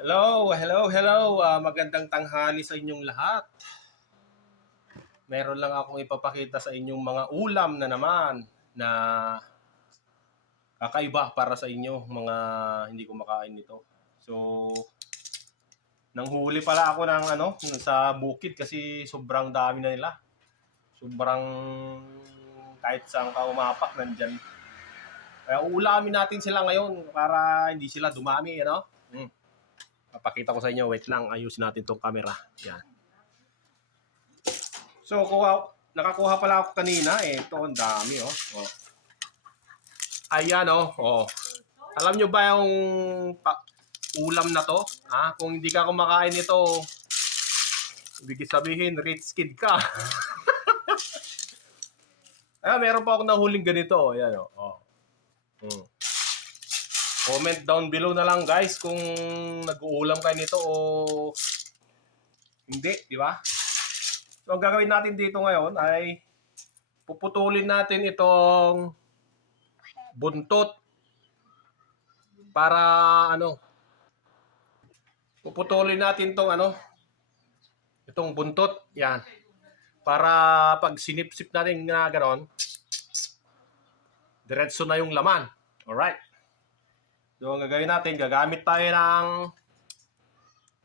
Hello. Magandang tanghali sa inyong lahat. Meron lang akong ipapakita sa inyong mga ulam na naman na kakaiba para sa inyo, mga hindi kumakain nito. So, nanghuli pala ako ng sa bukid kasi sobrang dami na nila. Sobrang kahit saan ka umapak nandyan. Kaya uulamin natin sila ngayon para hindi sila dumami, Papakita ko sa inyo, wait lang, ayusin natin tong camera. Yan. So, nakakuha pala ako kanina. Ito, ang dami, Ayan, Alam nyo ba yung ulam na to? Kung hindi ka kumakain nito, ibig sabihin, rich kid ka. Meron pa ako nahuling ganito. Ayan, Comment down below na lang, guys, kung nag-uulam kayo nito o hindi, di ba? So, ang gagawin natin dito ngayon ay puputulin natin itong buntot para puputulin natin itong buntot, yan. Para pag sinipsip natin na gano'n, diretso na yung laman. Alright. So, ang gagawin natin, gagamit tayo ng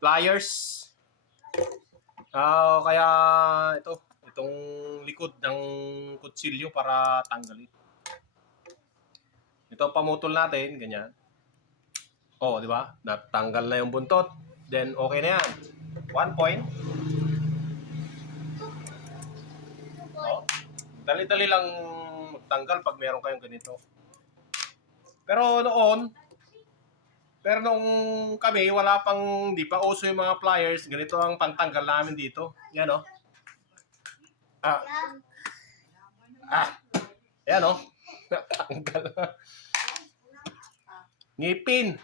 pliers. Kaya itong likod ng kutsilyo para tanggalin. Ito pamutol natin, ganyan. Di ba? Natanggal na yung buntot. Then okay na yan. 1 point. Dali-dali lang magtanggal pag meron kayong ganito. Pero nung kami, wala pang, di pa uso yung mga pliers, ganito ang pantanggal namin dito. Yan, Ayan, Tanggal. Ngipin.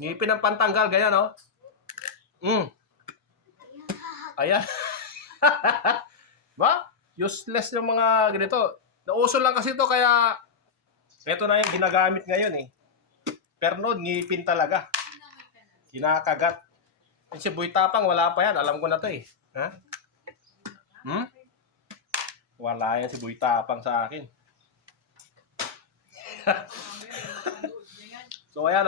Ngipin ang pantanggal, ganyan, Ayan. Ba? Useless yung mga ganito. Nauso lang kasi ito, kaya ito na yung ginagamit ngayon, Pero noon, ngipin talaga. Kinakagat. Si Boy Tapang, wala pa yan. Alam ko na to, Wala yan si Boy Tapang sa akin. So, ayan,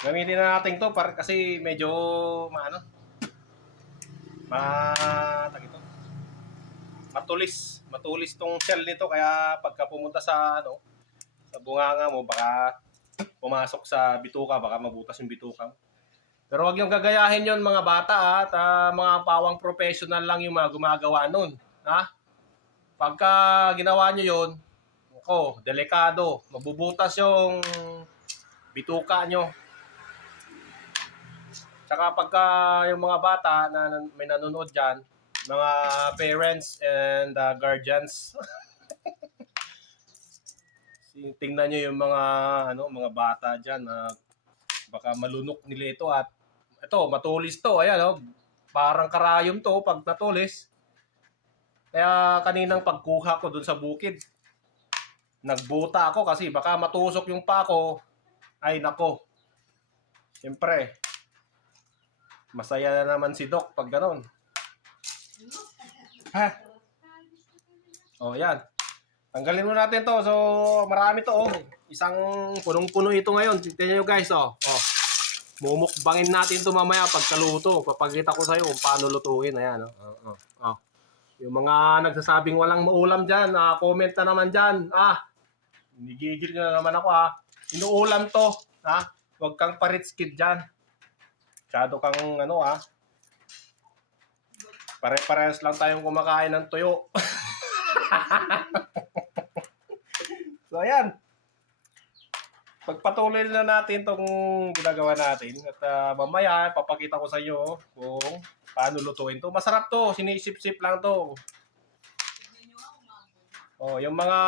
Gamitin na natin to kasi medyo matulis tong shell nito, kaya pagka pumunta sa sa bunganga mo, baka pumasok sa bituka, baka mabutas yung bituka. Pero wag yung gagayahin yon, mga bata, at mga pawang professional lang yung mga gumagawa nun, Pagka ginawa nyo yon, delikado, mabubutas yung bituka nyo. Tsaka pagka yung mga bata na may nanonood dyan, mga parents and guardians, tingnan nyo yung mga bata dyan, baka malunok nila ito, at ito, matulis to, ayan, parang karayom to pag natulis. Kaya kaninang pagkuha ko dun sa bukid, nagbuta ako kasi baka matusok yung pa ko. Ay nako, siyempre, masaya na naman si Doc pag ganon. Yan. Tanggalin mo natin to. So, marami to, Isang punong-puno ito ngayon. Tingnan nyo, guys, Mumukbangin natin to mamaya pagkaluto. Papakita ko sa'yo kung paano lutuin. Ayan, Yung mga nagsasabing walang maulam dyan, comment na naman dyan. Nigigil na naman ako, Inuulam to, Huwag kang pa-rich kid dyan. Masyado kang, Pare-parehas lang tayong kumakain ng tuyo. So, ayan. Pagpatuloy na natin itong ginagawa natin. At mamaya, papakita ko sa iyo kung paano lutuin to. Masarap to. Sinisip-sip lang to. Yung mga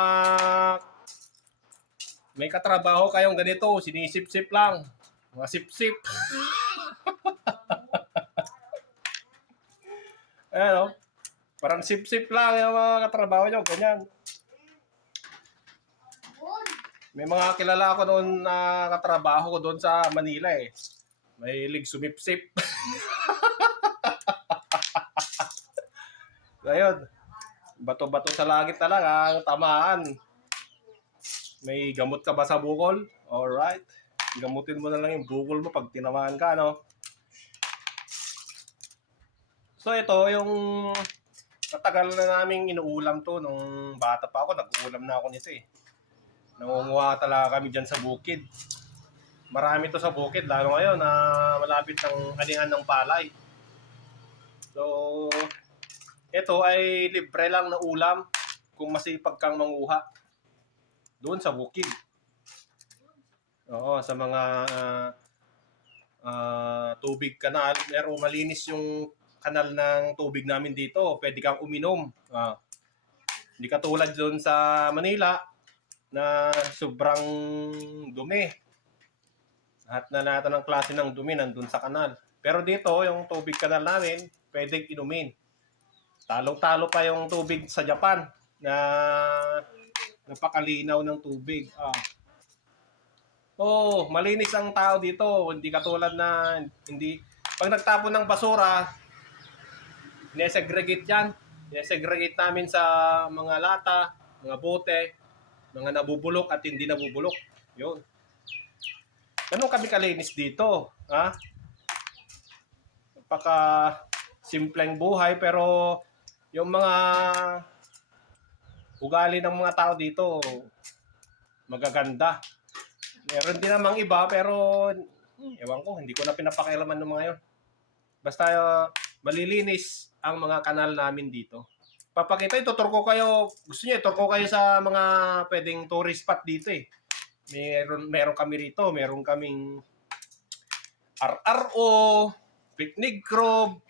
may katrabaho kayong ganito, sinisip-sip lang. Mga sip-sip. Ayan, parang sip-sip lang yung mga katrabaho nyo. Ganyan. May mga kilala ako noon na katrabaho ko doon sa Manila eh. Mahilig sumipsip. Ayun, bato-bato sa langit talaga ang tamaan. May gamot ka ba sa bukol? Alright. Gamutin mo na lang yung bukol mo pag tinamaan ka, no? So ito, yung matagal na naming inuulam to. Nung bata pa ako, nag-uulam na ako nito eh. Nangunguha talaga kami dyan sa bukid. Marami to sa bukid, lalo ngayon na malapit ng anihan ng palay. So, ito ay libre lang na ulam kung masipag kang manguha doon sa bukid. Oo, sa mga tubig kanal. Pero malinis yung kanal ng tubig namin dito. Pwede kang uminom. Hindi katulad doon sa Manila na sobrang dumi. Lahat na lahat ng klase ng dumi nandun sa kanal. Pero dito, yung tubig kanal namin, pwedeng inumin. Talong-talo pa yung tubig sa Japan na napakalinaw ng tubig. Malinis ang tao dito. Hindi katulad na hindi pag nagtapon ng basura, inesegregate yan. Inesegregate namin sa mga lata, mga bote, mga nabubulok at hindi nabubulok. Yun. Ganun kami kalinis dito. Napaka simpleng buhay pero yung mga ugali ng mga tao dito magaganda. Meron din namang iba pero ewan ko, hindi ko na pinapakialaman ng mga yun. Basta malilinis ang mga kanal namin dito. Papakita, itutur ko kayo, gusto niyo itur ko kayo sa mga pwedeng tourist spot dito eh. Meron kami rito, meron kaming RRO, picnic grove,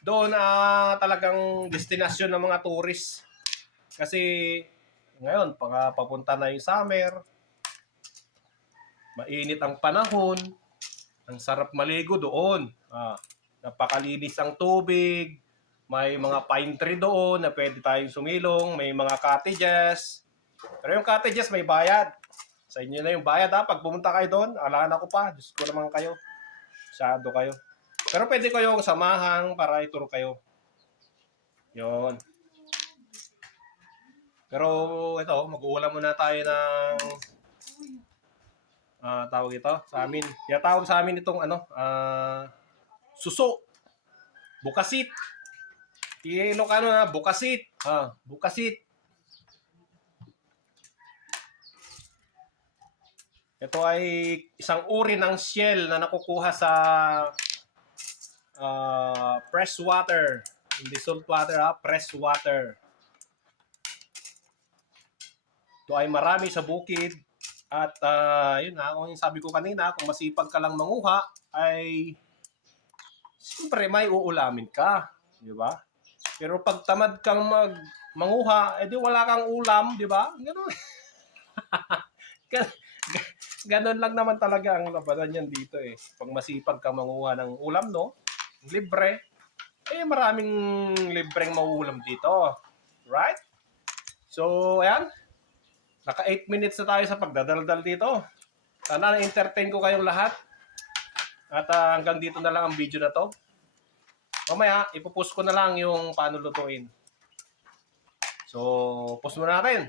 doon talagang destinasyon ng mga tourist. Kasi ngayon, papunta na yung summer, mainit ang panahon, ang sarap maligo doon. Napakalinis ang tubig, may mga pine tree doon na pwede tayong sumilong, may mga cottages. Pero yung cottages may bayad. Sa inyo na yung bayad pag pumunta kayo doon, alaan ako pa, Diyos ko naman kayo. Masyado kayo. Pero pwede ko yung samahan para ituro kayo. Yon. Pero ito, mag-uulam muna tayo ng tawag ito sa amin. Kaya tawag sa amin itong suso. Bukasit. Ilocano na, bukasit. Bukasit. Ito ay isang uri ng shell na nakukuha sa fresh water. Hindi salt water, fresh water. Ito ay marami sa bukid. At yun kung yung sabi ko kanina, kung masipag ka lang manguha, ay siyempre may uulamin ka. Di ba? Pero pag tamad kang manguha, edi wala kang ulam, di ba? Ganun. Ganun lang naman talaga ang labanan yan dito eh. Pag masipag kang manguha ng ulam, no? Libre. Maraming libreng mauulam dito. Right? So, ayan. Naka 8 minutes na tayo sa pagdadaldal dito. Sana na-entertain ko kayong lahat. At hanggang dito na lang ang video na to. Mamaya, ipopost ko na lang yung paano lutuin. So, post muna natin.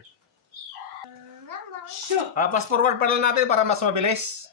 Fast forward pa lang natin para mas mabilis.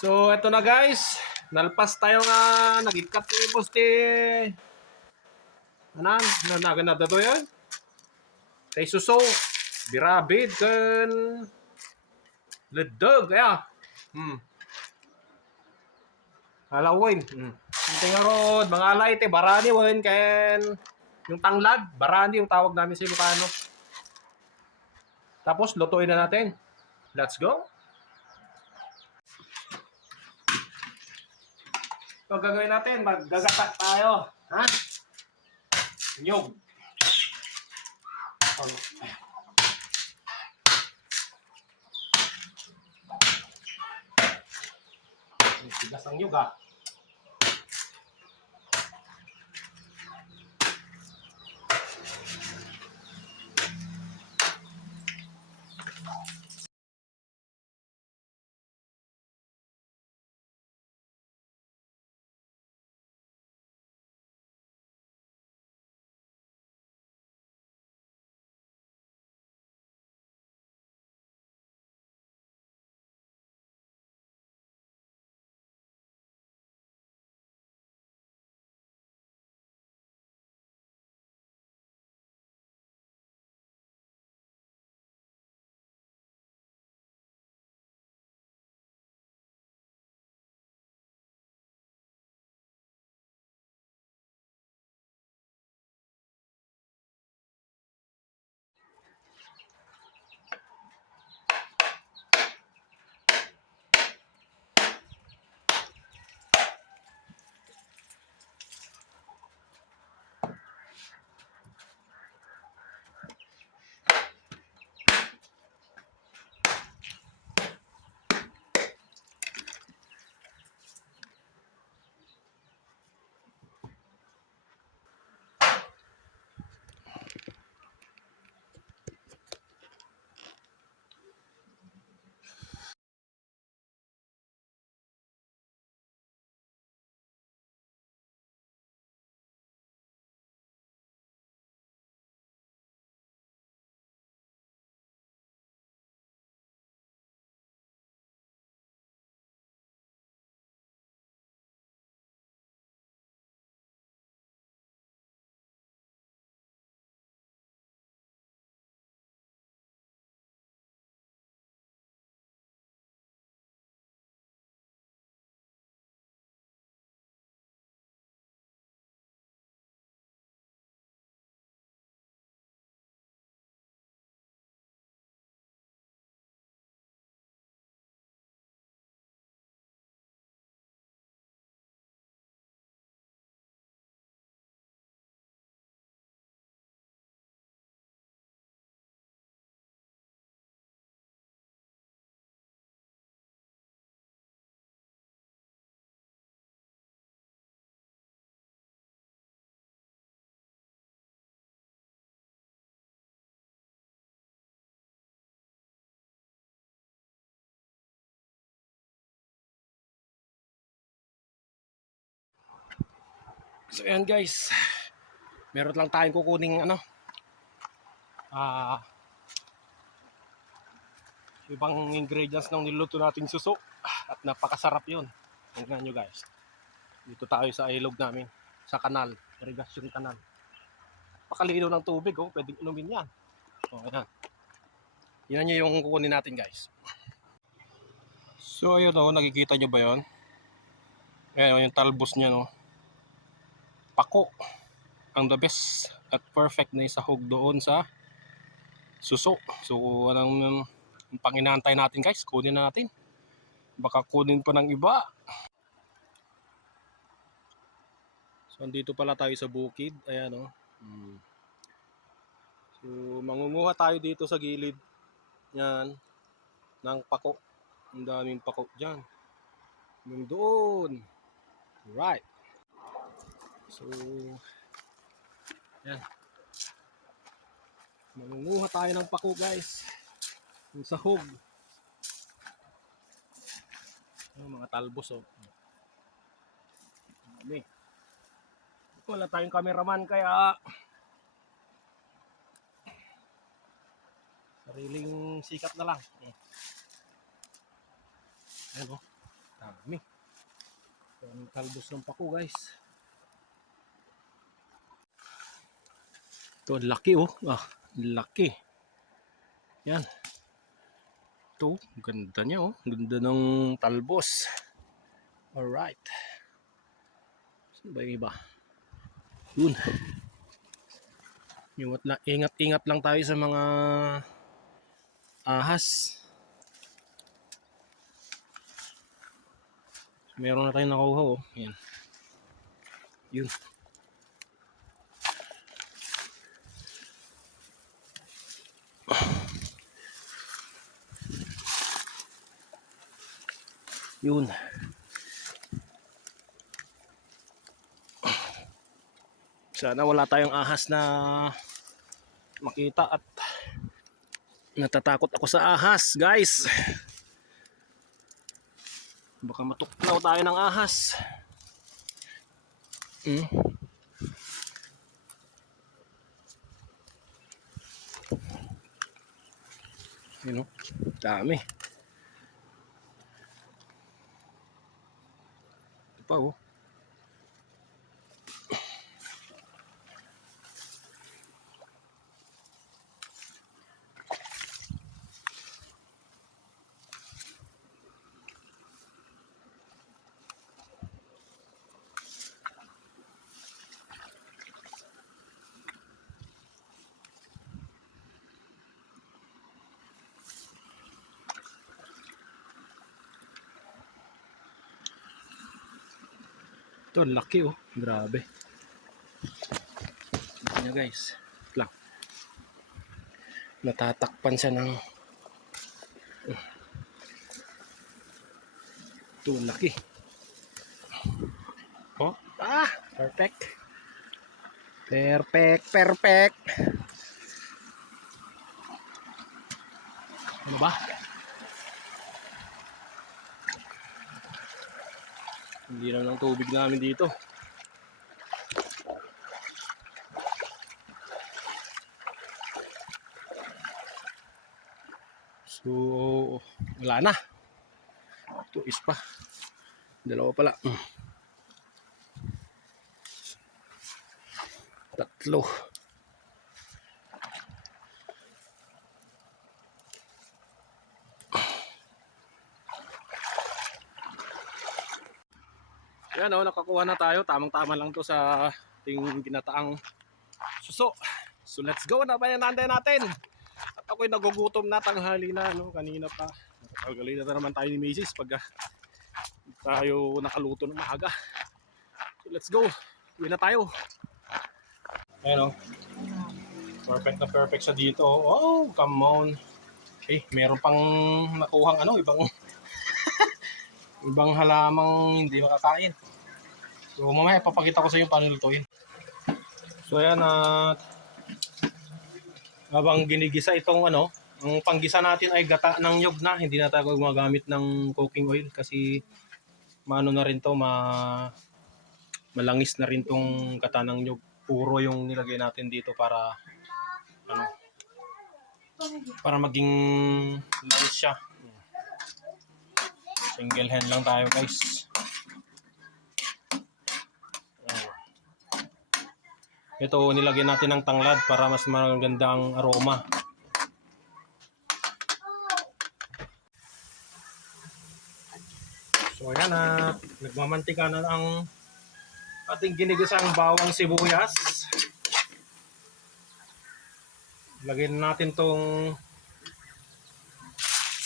So, eto na guys. Nalpas tayo nga. Nag-ikat tipos ti... Anan? Naganda to yun? Kay Suso. Birabid. Kan... Ledog. Kaya. Halawin. Hindi nga rod. Mga alay te. Barani win. Ken... Yung tanglad. Barani yung tawag namin sa Ilocano. Tapos, lutuin na natin. Let's go. So, gagawin natin, maggagata tayo. Ha? Nyog. Tigas ang nyog, ha? So, ayan guys. Meron lang tayong kukuning ano. Ibang ingredients ng niluto nating suso. At napakasarap yun. Tingnan nyo guys. Dito tayo sa ilog namin. Sa kanal. Irrigation kanal. Pakalino ng tubig, oh. Pwedeng inumin yan. So, ayan. Yan nyo yung kukunin natin guys. So, ayun oh. Nakikita nyo ba yun? Ayan oh, yung talbos niya no. Pako. Ang the best at perfect na isahog doon sa suso. So, anong panginantay natin guys? Kunin na natin. Baka kunin pa ng iba. So, andito pala tayo sa bukid. Ayan o. So, mangunguha tayo dito sa gilid. Yan. Ng pako. Ang daming pako dyan. Yung doon. Right. So, yan. Mangunguha tayo ng pako guys. Yung sahog. Yung mga talbos o. Dami. Wala tayong cameraman kaya sariling sikat na lang. Ayan o. Dami. Ang talbos ng pako guys. Ito, laki oh. Laki. Yan. Ito, ganda niya oh. Ganda ng talbos. Alright. Saan ba yung iba? Yun. Ingat-ingat lang tayo sa mga ahas. Meron na tayong nakuha oh. Yan. Yun. Yun. Sana wala tayong ahas na makita at natatakot ako sa ahas, guys. Baka matuklaw tayo ng ahas. Yun o, dami. Ito pa oh. Ito, laki oh. Grabe. Ito niya guys. Ito lang. Natatakpan siya ng... Ito, laki. Oh, perfect. Perfect. Ano ba? Hindi lang ng tubig namin dito. So, wala na. Ito is pa. Dalawa pala. Tatlo. Yan o, nakakuha na tayo. Tamang-tama lang to sa ating ginataang suso. So let's go na, bayananda natin. At ako'y nagugutom na, tanghali na, no? Kanina pa. Nakagaling na naman tayo ni Macy's pag tayo nakaluto ng maaga. So let's go. Uwi na tayo. Ayan o. Perfect na perfect siya dito. Oh, come on. Okay, meron pang nakuhang ibang halamang hindi makakain. So mamaya papakita ko sa inyo paano lutuin. So ayan, habang ginigisa itong ang panggisa natin ay gata ng nyog na, hindi na tayo gumagamit ng cooking oil kasi maano na rin to, malangis na rin tong gata ng nyog. Puro yung nilagay natin dito para maging langis siya. Single hand lang tayo guys. Ito, nilagyan natin ng tanglad para mas magandang aroma. So ayan na, nagmamantika na ang ating ginigisang bawang sibuyas. Lagyan natin tong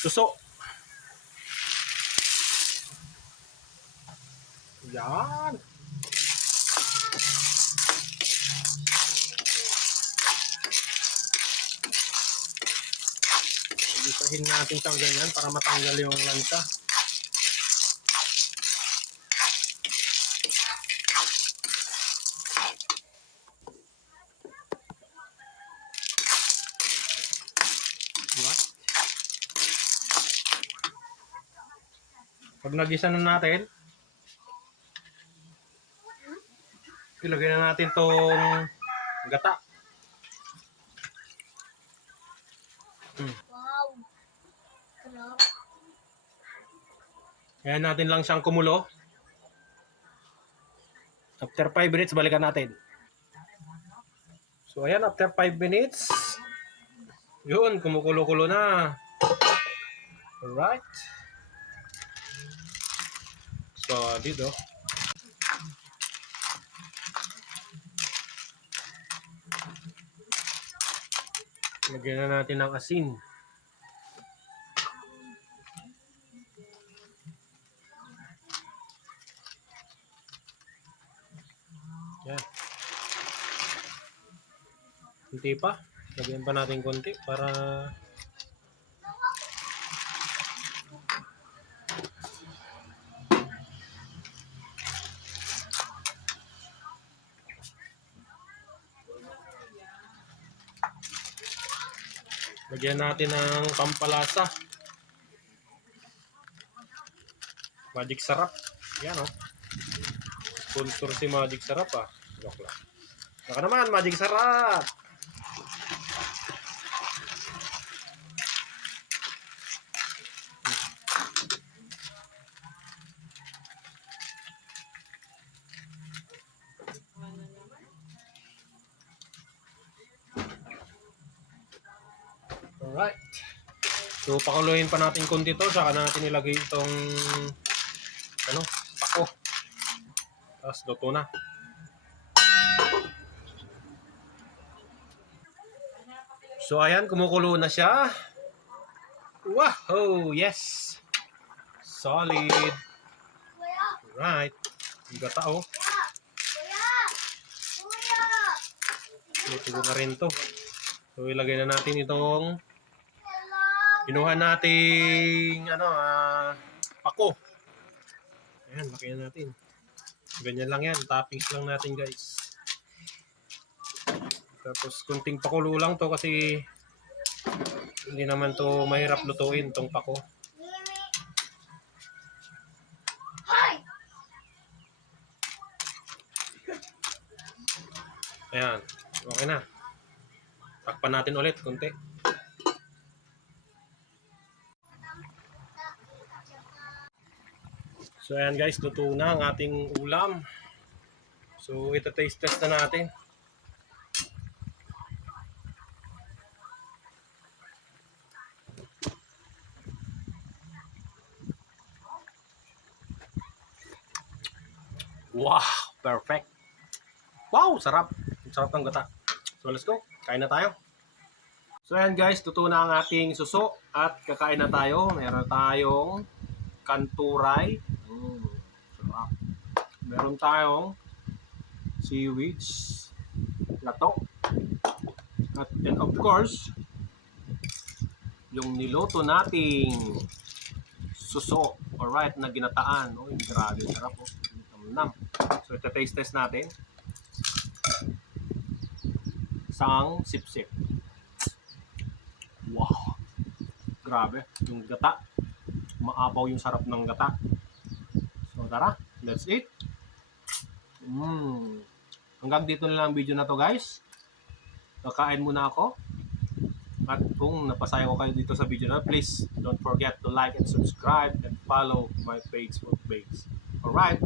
suso. Yan. Isahin natin siyang ganyan para matanggal yung lansa. Diba? Pag nagisa na natin, ilagay na natin tong gata. Wow. Sarap. Ayan natin lang siyang kumulo. After 5 minutes, balikan natin. So ayan, after 5 minutes, yun, kumukulo-kulo na. Alright. Solid, oh. Lagyan na natin ng asin. Yan. Kunti pa. Lagyan pa natin konti para lagyan natin ng pampalasa. Magic sarap. Yan, oh. Sponsor si Magic Sarap, ah. Joke lang. Baka naman, Magic Sarap! Alright. So, pakuluin pa natin konti to. Saka natin ilagay itong pako. Tapos, luto na. So, ayan. Kumukulo na siya. Wow! Yes! Solid! Alright. Yung gata, oh. Luto na rin to. So, ilagay na natin itong kinuha nating pako. Ayan, lagyan natin. Ganyan lang yan. Toppings lang natin, guys. Tapos, kunting pakulo lang to kasi hindi naman to mahirap lutuin tong pako. Ayan. Okay na. Takpan natin ulit kunti. So ayan guys, luto na ang ating ulam. So ito taste test na natin. Wow, perfect. Wow, sarap. Sarap ng gata. So let's go. Kain na tayo. So ayan guys, luto na ang ating suso at kakain na tayo. Meron tayong kanturay. Sarap. Meron tayong seaweeds, lato. At and of course, yung niluto nating suso. Alright, na ginataan. Oh, grabe, sarap. Oh. Nam. So ito taste test natin. Isang sip-sip. Wow. Grabe. Yung gata. Maapaw yung sarap ng gata. So tara, let's eat. Hanggang dito na lang ang video na to guys. Kakain muna ako. At kung napasaya ko kayo dito sa video na, please don't forget to like and subscribe and follow my Facebook page. Alright.